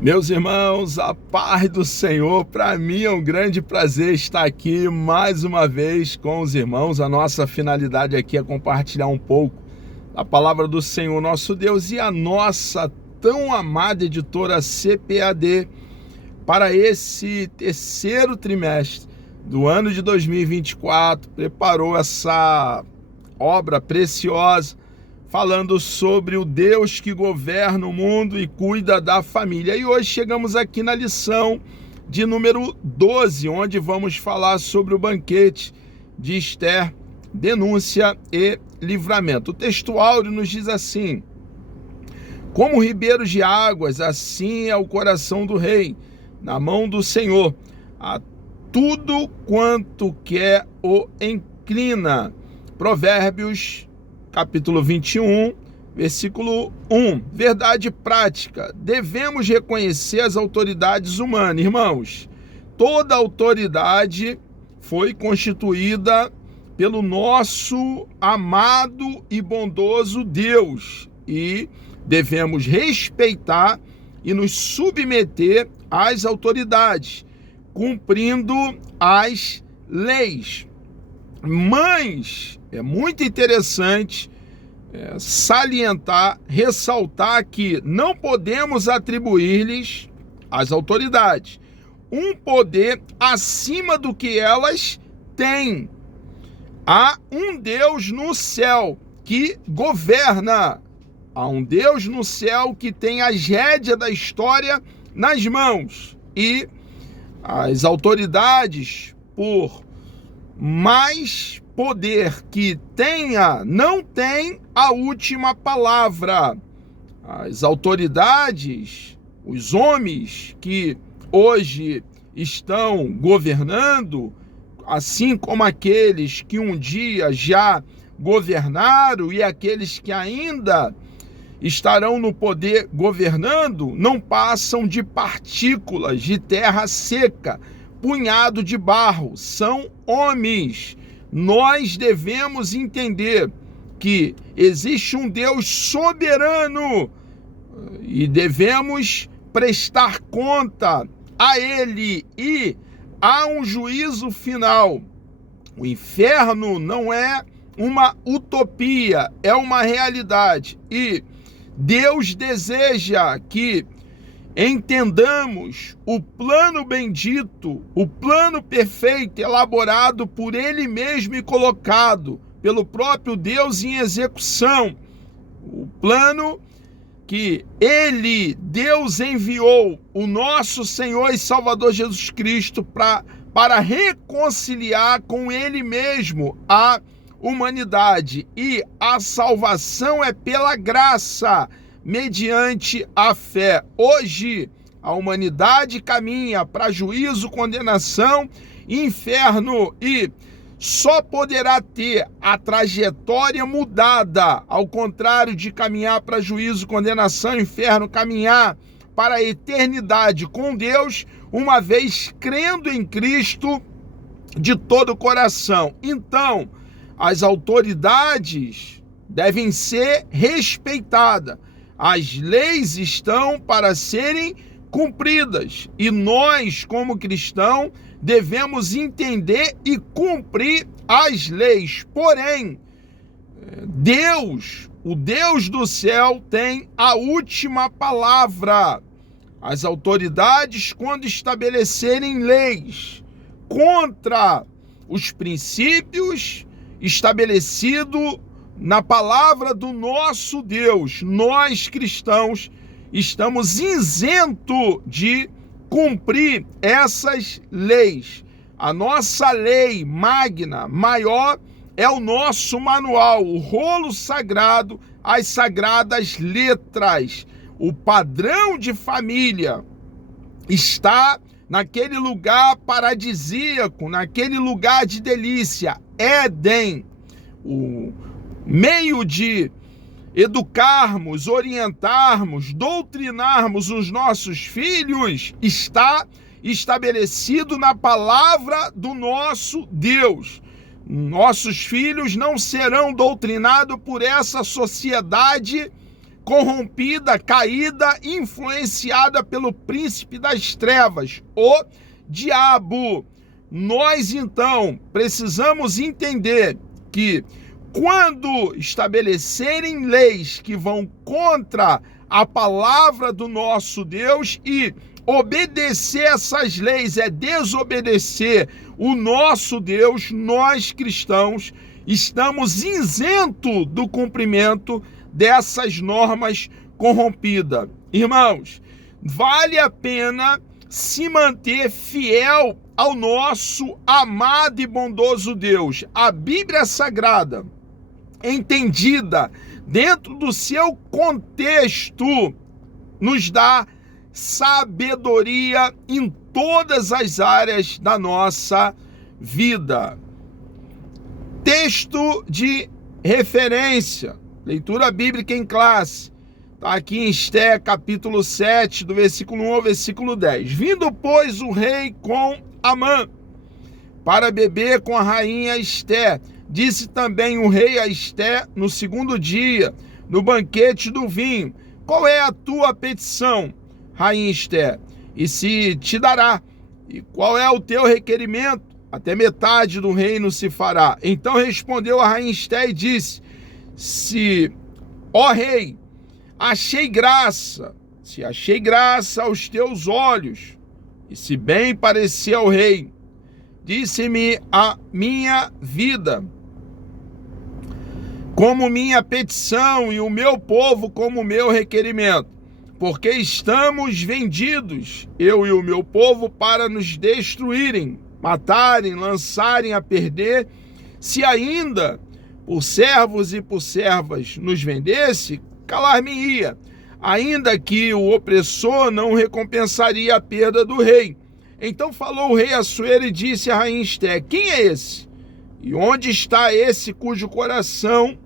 Meus irmãos, a paz do Senhor, para mim é um grande prazer estar aqui mais uma vez com os irmãos. A nossa finalidade aqui é compartilhar um pouco a palavra do Senhor nosso Deus e a nossa tão amada editora CPAD para esse terceiro trimestre do ano de 2024. Preparou essa obra preciosa falando sobre o Deus que governa o mundo e cuida da família. E hoje chegamos aqui na lição de número 12, onde vamos falar sobre o banquete de Esther, denúncia e livramento. O texto áureo nos diz assim: como ribeiros de águas, assim é o coração do rei, na mão do Senhor, a tudo quanto quer o inclina. Provérbios capítulo 21, versículo 1. Verdade prática. Devemos reconhecer as autoridades humanas. Irmãos, toda autoridade foi constituída pelo nosso amado e bondoso Deus. E devemos respeitar e nos submeter às autoridades, cumprindo as leis. Mas é muito interessante salientar, ressaltar que não podemos atribuir-lhes, às autoridades, um poder acima do que elas têm. Há um Deus no céu que governa. Há um Deus no céu que tem as rédeas da história nas mãos. E as autoridades, por mais poder que tenha, não tem a última palavra. As autoridades, os homens que hoje estão governando, assim como aqueles que um dia já governaram e aqueles que ainda estarão no poder governando, não passam de partículas de terra seca, punhado de barro, são homens. Nós devemos entender que existe um Deus soberano e devemos prestar conta a Ele, e há um juízo final. O inferno não é uma utopia, é uma realidade, e Deus deseja que entendamos o plano bendito, o plano perfeito elaborado por Ele mesmo e colocado pelo próprio Deus em execução. O plano que Deus enviou o nosso Senhor e Salvador Jesus Cristo para reconciliar com Ele mesmo a humanidade. E a salvação é pela graça, mediante a fé. Hoje, a humanidade caminha para juízo, condenação, inferno, e só poderá ter a trajetória mudada, ao contrário de caminhar para juízo, condenação, inferno, caminhar para a eternidade com Deus, uma vez crendo em Cristo de todo o coração. Então, as autoridades devem ser respeitadas. As leis estão para serem cumpridas e nós, como cristãos, devemos entender e cumprir as leis. Porém, Deus, o Deus do céu, tem a última palavra. As autoridades, quando estabelecerem leis contra os princípios estabelecidos na palavra do nosso Deus, nós cristãos estamos isentos de cumprir essas leis. A nossa lei magna, maior, é o nosso manual, o rolo sagrado, as sagradas letras. O padrão de família está naquele lugar paradisíaco, naquele lugar de delícia, Éden. O meio de educarmos, orientarmos, doutrinarmos os nossos filhos está estabelecido na palavra do nosso Deus. Nossos filhos não serão doutrinados por essa sociedade corrompida, caída, influenciada pelo príncipe das trevas, o diabo. Nós, então, precisamos entender que quando estabelecerem leis que vão contra a palavra do nosso Deus, e obedecer essas leis é desobedecer o nosso Deus, nós cristãos estamos isentos do cumprimento dessas normas corrompidas. Irmãos, vale a pena se manter fiel ao nosso amado e bondoso Deus. A Bíblia Sagrada, entendida dentro do seu contexto, nos dá sabedoria em todas as áreas da nossa vida. Texto de referência, leitura bíblica em classe, está aqui em Esté, capítulo 7, do versículo 1 ao versículo 10. Vindo, pois, o rei com Amã para beber com a rainha Esté, disse também o rei a Esté no segundo dia, no banquete do vinho: qual é a tua petição, rainha Esté? E se te dará. E qual é o teu requerimento? Até metade do reino se fará. Então respondeu a rainha Esté e disse: se, ó rei, achei graça aos teus olhos, e se bem parecer ao rei, disse-me a minha vida como minha petição, e o meu povo como meu requerimento, porque estamos vendidos, eu e o meu povo, para nos destruírem, matarem, lançarem a perder. Se ainda por servos e por servas nos vendesse, calar-me-ia, ainda que o opressor não recompensaria a perda do rei. Então falou o rei Assuero e disse a rainha Esté: quem é esse? E onde está esse cujo coração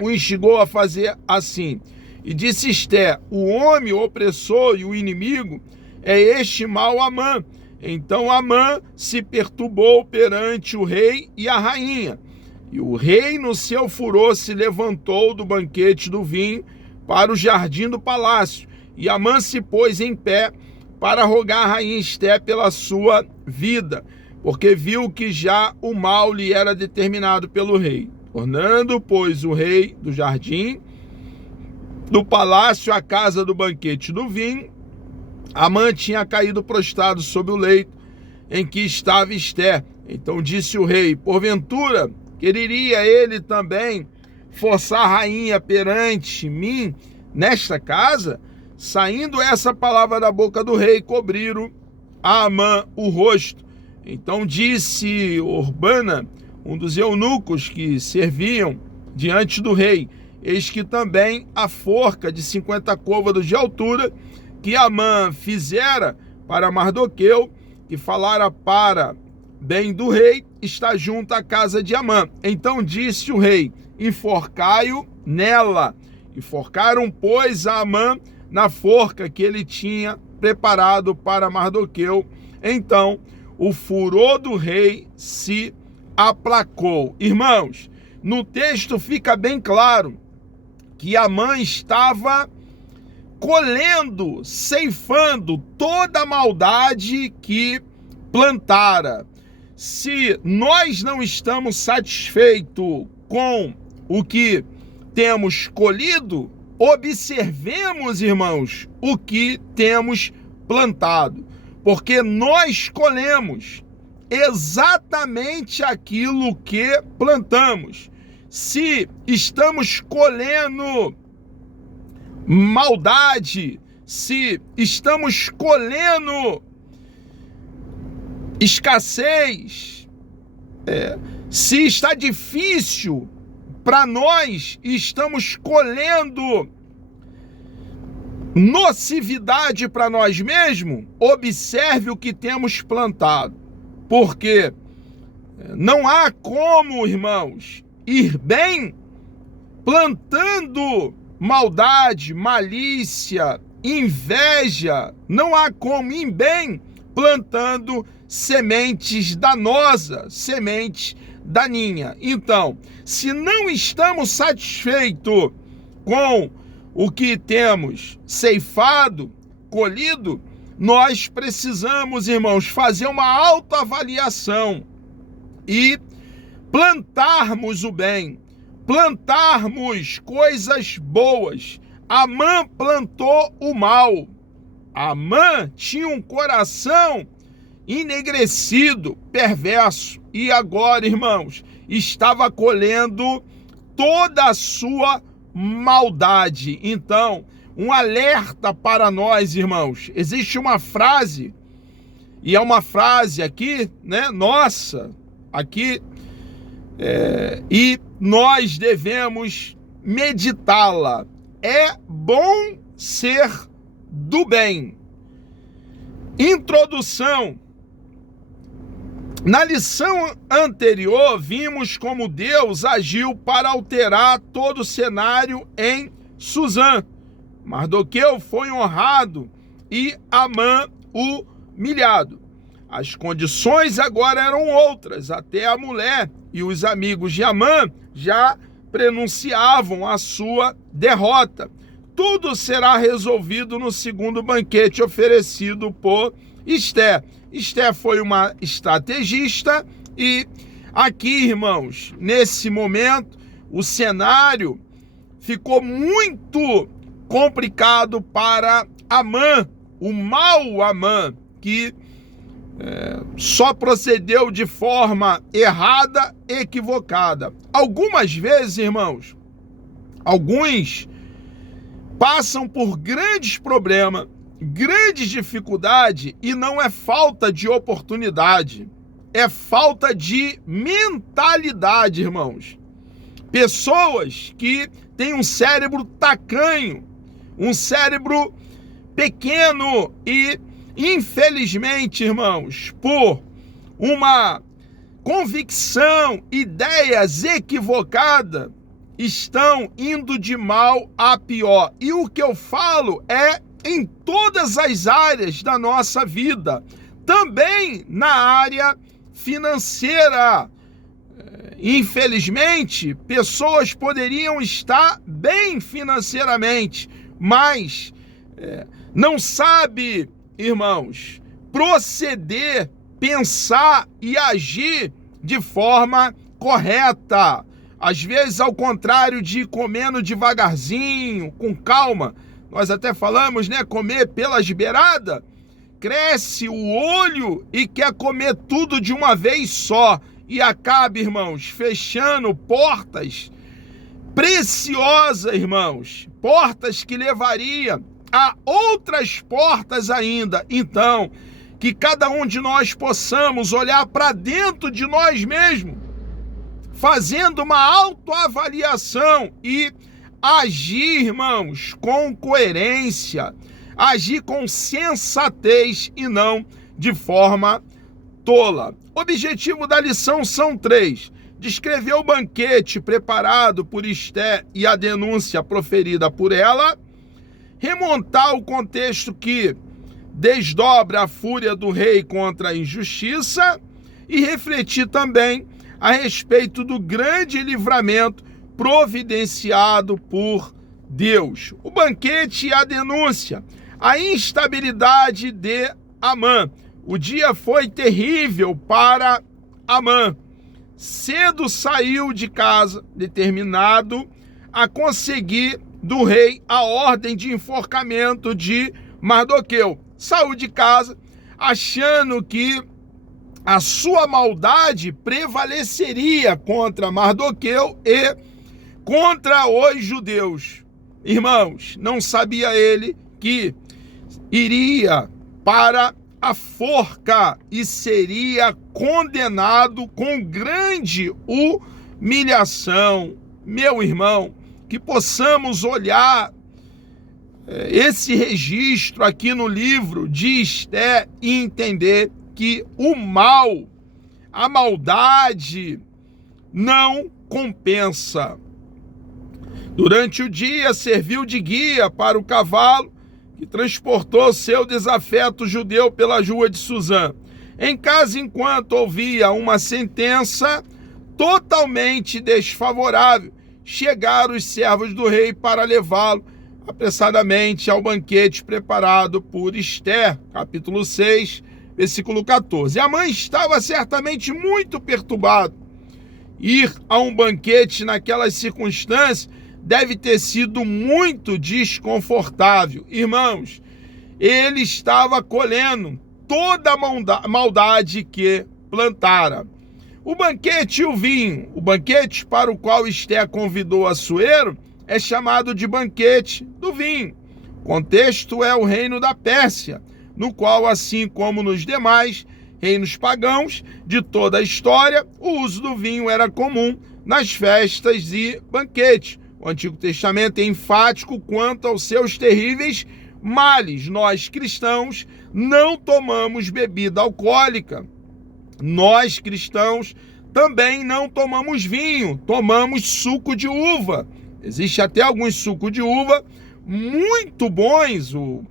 o instigou a fazer assim? E disse Esté: o homem, o opressor e o inimigo é este mau Amã. Então Amã se perturbou perante o rei e a rainha. E o rei, no seu furor, se levantou do banquete do vinho para o jardim do palácio. E Amã se pôs em pé para rogar a rainha Esté pela sua vida, porque viu que já o mal lhe era determinado pelo rei. Tornando, pois, o rei do jardim do palácio à casa do banquete do vinho, Amã tinha caído prostrado sobre o leito em que estava Esté. Então disse o rei: porventura quereria ele também forçar a rainha perante mim nesta casa? Saindo essa palavra da boca do rei, cobriram a Amã o rosto. Então disse Urbana, um dos eunucos que serviam diante do rei: eis que também a forca de 50 côvados de altura que Amã fizera para Mardoqueu, que falara para bem do rei, está junto à casa de Amã. Então disse o rei: enforcai-o nela. Enforcaram, pois, a Amã na forca que ele tinha preparado para Mardoqueu. Então o furor do rei se aplacou. Irmãos, no texto fica bem claro que Amã estava colhendo, ceifando toda a maldade que plantara. Se nós não estamos satisfeitos com o que temos colhido, observemos, irmãos, o que temos plantado, porque nós colhemos exatamente aquilo que plantamos. Se estamos colhendo maldade, se estamos colhendo escassez, se está difícil para nós, estamos colhendo nocividade para nós mesmos, observe o que temos plantado, porque não há como, irmãos, ir bem plantando maldade, malícia, inveja. Não há como ir bem plantando sementes danosas, sementes daninhas. Então, se não estamos satisfeitos com o que temos ceifado, colhido, nós precisamos, irmãos, fazer uma autoavaliação e plantarmos o bem, plantarmos coisas boas. Amã plantou o mal. Amã tinha um coração enegrecido, perverso, e agora, irmãos, estava colhendo toda a sua maldade. Então, um alerta para nós, irmãos. Existe uma frase, e é uma frase aqui, né, nossa, aqui, e nós devemos meditá-la. É bom ser do bem. Introdução. Na lição anterior, vimos como Deus agiu para alterar todo o cenário em Susã. Mardoqueu foi honrado e Amã humilhado. As condições agora eram outras. Até a mulher e os amigos de Amã já prenunciavam a sua derrota. Tudo será resolvido no segundo banquete oferecido por Esté. Esté foi uma estrategista e aqui, irmãos, nesse momento, o cenário ficou muito complicado para Amã, o mau Amã, que só procedeu de forma errada, equivocada. Algumas vezes, irmãos, alguns passam por grandes problemas, grandes dificuldades, e não é falta de oportunidade, é falta de mentalidade, irmãos. Pessoas que têm um cérebro tacanho, um cérebro pequeno e, infelizmente, irmãos, por uma convicção, ideias equivocadas, estão indo de mal a pior. E o que eu falo é em todas as áreas da nossa vida, também na área financeira. Infelizmente, pessoas poderiam estar bem financeiramente, mas não sabe, irmãos, proceder, pensar e agir de forma correta. Às vezes, ao contrário de comendo devagarzinho, com calma, nós até falamos, né, comer pelas beiradas, cresce o olho e quer comer tudo de uma vez só. E acaba, irmãos, fechando portas preciosas, irmãos, portas que levariam a outras portas ainda. Então, que cada um de nós possamos olhar para dentro de nós mesmos, fazendo uma autoavaliação e agir, irmãos, com coerência, agir com sensatez e não de forma tola. O objetivo da lição são 3. Descrever o banquete preparado por Esté e a denúncia proferida por ela, remontar o contexto que desdobra a fúria do rei contra a injustiça e refletir também a respeito do grande livramento providenciado por Deus. O banquete e a denúncia, a instabilidade de Amã. O dia foi terrível para Amã. Cedo saiu de casa, determinado a conseguir do rei a ordem de enforcamento de Mardoqueu. Saiu de casa achando que a sua maldade prevaleceria contra Mardoqueu e contra os judeus. Irmãos, não sabia ele que iria para a forca e seria condenado com grande humilhação. Meu irmão, que possamos olhar esse registro aqui no livro de Esté e entender que o mal, a maldade, não compensa. Durante o dia, serviu de guia para o cavalo que transportou seu desafeto judeu pela rua de Susã. Em casa, enquanto ouvia uma sentença totalmente desfavorável, chegaram os servos do rei para levá-lo apressadamente ao banquete preparado por Ester, capítulo 6, versículo 14. A mãe estava certamente muito perturbada. Ir a um banquete naquelas circunstâncias deve ter sido muito desconfortável. Irmãos, ele estava colhendo toda a maldade que plantara. O banquete e o vinho, o banquete para o qual Ester convidou Assuero, é chamado de banquete do vinho. O contexto é o reino da Pérsia, no qual, assim como nos demais reinos pagãos de toda a história, o uso do vinho era comum nas festas e banquetes. O Antigo Testamento é enfático quanto aos seus terríveis males. Nós, cristãos, não tomamos bebida alcoólica. Nós, cristãos, também não tomamos vinho, tomamos suco de uva. Existe até alguns sucos de uva muito bons. O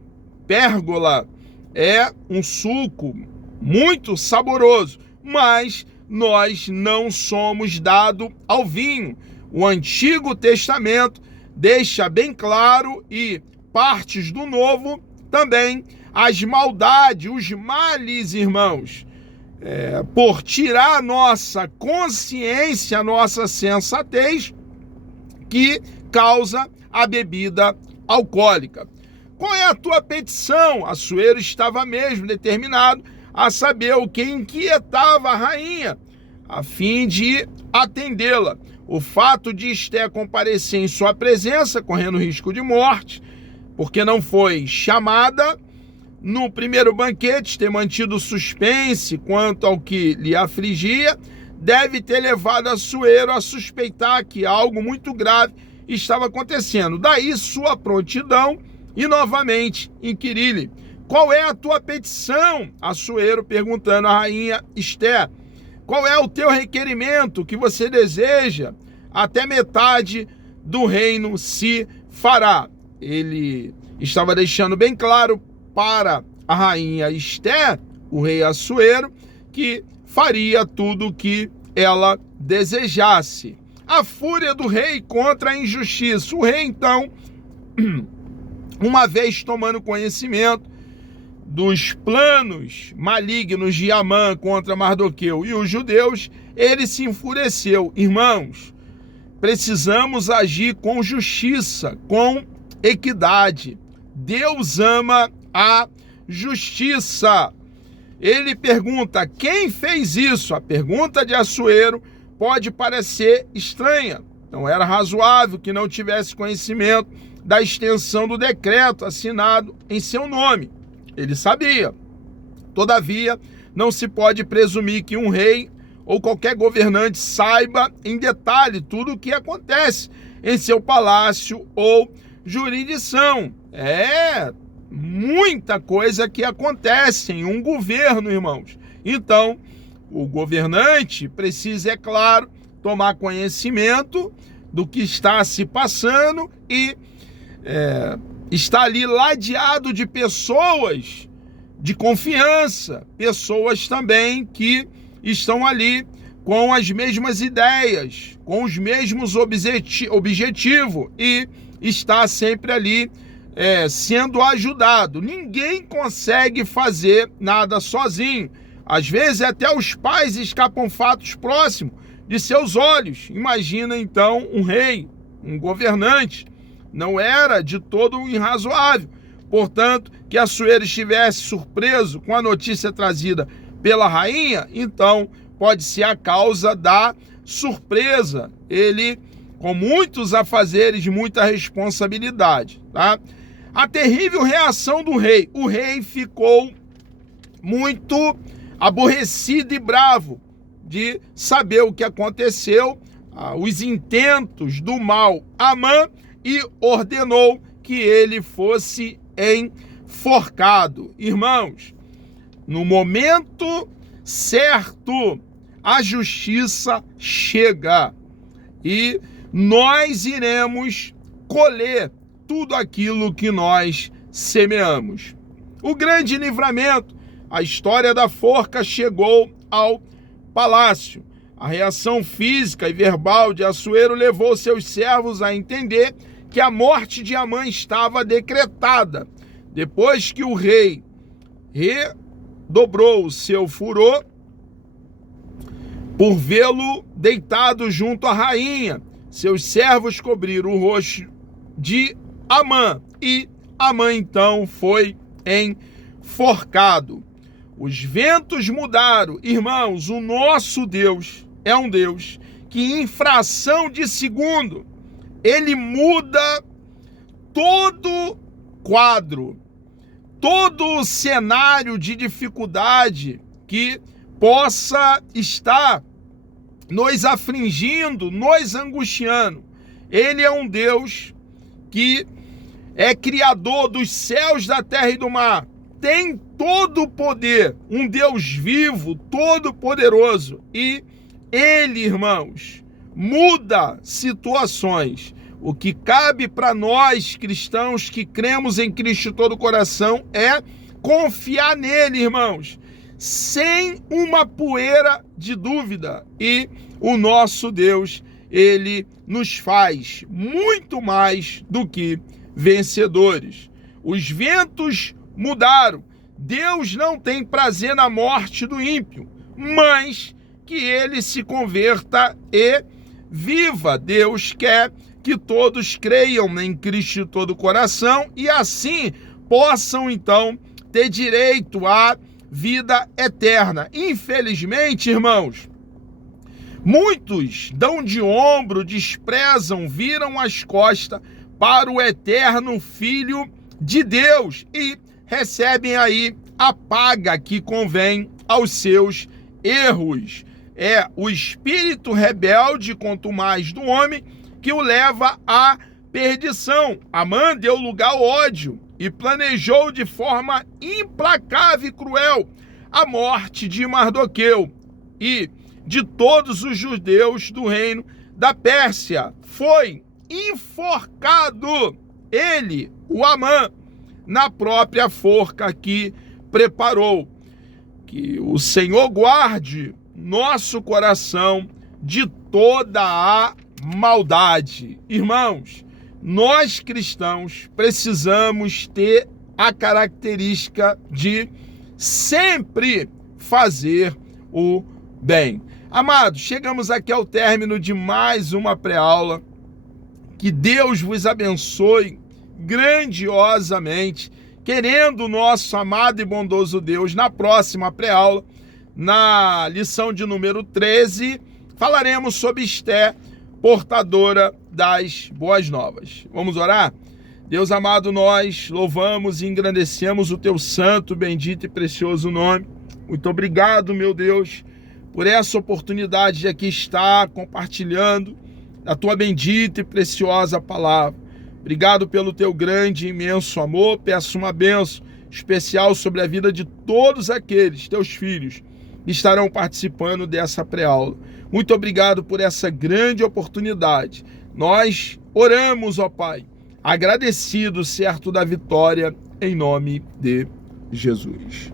pérgola é um suco muito saboroso, mas nós não somos dados ao vinho. O Antigo Testamento deixa bem claro, e partes do Novo também, as maldades, os males, irmãos, por tirar a nossa consciência, a nossa sensatez, que causa a bebida alcoólica. Qual é a tua petição? Assuero estava mesmo determinado a saber o que inquietava a rainha, a fim de atendê-la. O fato de Ester comparecer em sua presença, correndo risco de morte, porque não foi chamada no primeiro banquete, ter mantido suspense quanto ao que lhe afligia, deve ter levado Assuero a suspeitar que algo muito grave estava acontecendo. Daí sua prontidão e novamente inquirir-lhe: qual é a tua petição? Assuero perguntando à rainha Ester: qual é o teu requerimento que você deseja? Até metade do reino se fará. Ele estava deixando bem claro para a rainha Ester, o rei Assuero, que faria tudo o que ela desejasse. A fúria do rei contra a injustiça. O rei, então, uma vez tomando conhecimento dos planos malignos de Amã contra Mardoqueu e os judeus, ele se enfureceu. Irmãos, precisamos agir com justiça, com equidade. Deus ama a justiça. Ele pergunta: quem fez isso? A pergunta de Assuero pode parecer estranha. Não era razoável que não tivesse conhecimento da extensão do decreto assinado em seu nome. Ele sabia. Todavia, não se pode presumir que um rei ou qualquer governante saiba em detalhe tudo o que acontece em seu palácio ou jurisdição. Muita coisa que acontece em um governo, irmãos. Então, o governante precisa, é claro, tomar conhecimento do que está se passando e está ali ladeado de pessoas de confiança, pessoas também que estão ali com as mesmas ideias, com os mesmos objetivos e está sempre ali sendo ajudado. Ninguém consegue fazer nada sozinho. Às vezes até os pais escapam fatos próximos de seus olhos. Imagina então um rei, um governante. Não era de todo irrazoável. Portanto, que Assuero estivesse surpreso com a notícia trazida pela rainha, então pode ser a causa da surpresa. Ele, com muitos afazeres, muita responsabilidade, tá? A terrível reação do rei. O rei ficou muito aborrecido e bravo de saber o que aconteceu, os intentos do mal Amã, e ordenou que ele fosse enforcado. Irmãos, no momento certo, a justiça chega e nós iremos colher tudo aquilo que nós semeamos. O grande livramento, a história da forca chegou ao palácio. A reação física e verbal de Assuero levou seus servos a entender que a morte de Amã estava decretada. Depois que o rei redobrou o seu furor por vê-lo deitado junto à rainha, seus servos cobriram o rosto de Amã, e Amã então foi enforcado. Os ventos mudaram. Irmãos, o nosso Deus é um Deus que em fração de segundo, ele muda todo quadro, todo cenário de dificuldade que possa estar nos afligindo, nos angustiando. Ele é um Deus que é criador dos céus, da terra e do mar. Tem todo o poder, um Deus vivo, todo poderoso. E ele, irmãos, muda situações. O que cabe para nós cristãos que cremos em Cristo de todo o coração é confiar nele, irmãos, sem uma poeira de dúvida. E o nosso Deus, ele nos faz muito mais do que vencedores. Os ventos mudaram. Deus não tem prazer na morte do ímpio, mas que ele se converta e viva. Deus quer que todos creiam em Cristo de todo o coração e assim possam então ter direito à vida eterna. Infelizmente, irmãos, muitos dão de ombro, desprezam, viram as costas para o eterno Filho de Deus e recebem aí a paga que convém aos seus erros. É o espírito rebelde, quanto mais do homem, que o leva à perdição. Amã deu lugar ao ódio e planejou de forma implacável e cruel a morte de Mardoqueu e de todos os judeus do reino da Pérsia. Foi enforcado ele, o Amã, na própria forca que preparou. Que o Senhor guarde nosso coração de toda a maldade. Irmãos, nós cristãos precisamos ter a característica de sempre fazer o bem. Amados, chegamos aqui ao término de mais uma pré-aula. Que Deus vos abençoe grandiosamente. Querendo o nosso amado e bondoso Deus, na próxima pré-aula, na lição de número 13, falaremos sobre Esté, portadora das boas novas. Vamos orar? Deus amado, nós louvamos e engrandecemos o teu santo, bendito e precioso nome. Muito obrigado, meu Deus, por essa oportunidade de aqui estar compartilhando a tua bendita e preciosa palavra. Obrigado pelo teu grande e imenso amor. Peço uma bênção especial sobre a vida de todos aqueles, teus filhos, que estarão participando dessa pré-aula. Muito obrigado por essa grande oportunidade. Nós oramos, ó Pai, agradecidos, certo da vitória, em nome de Jesus.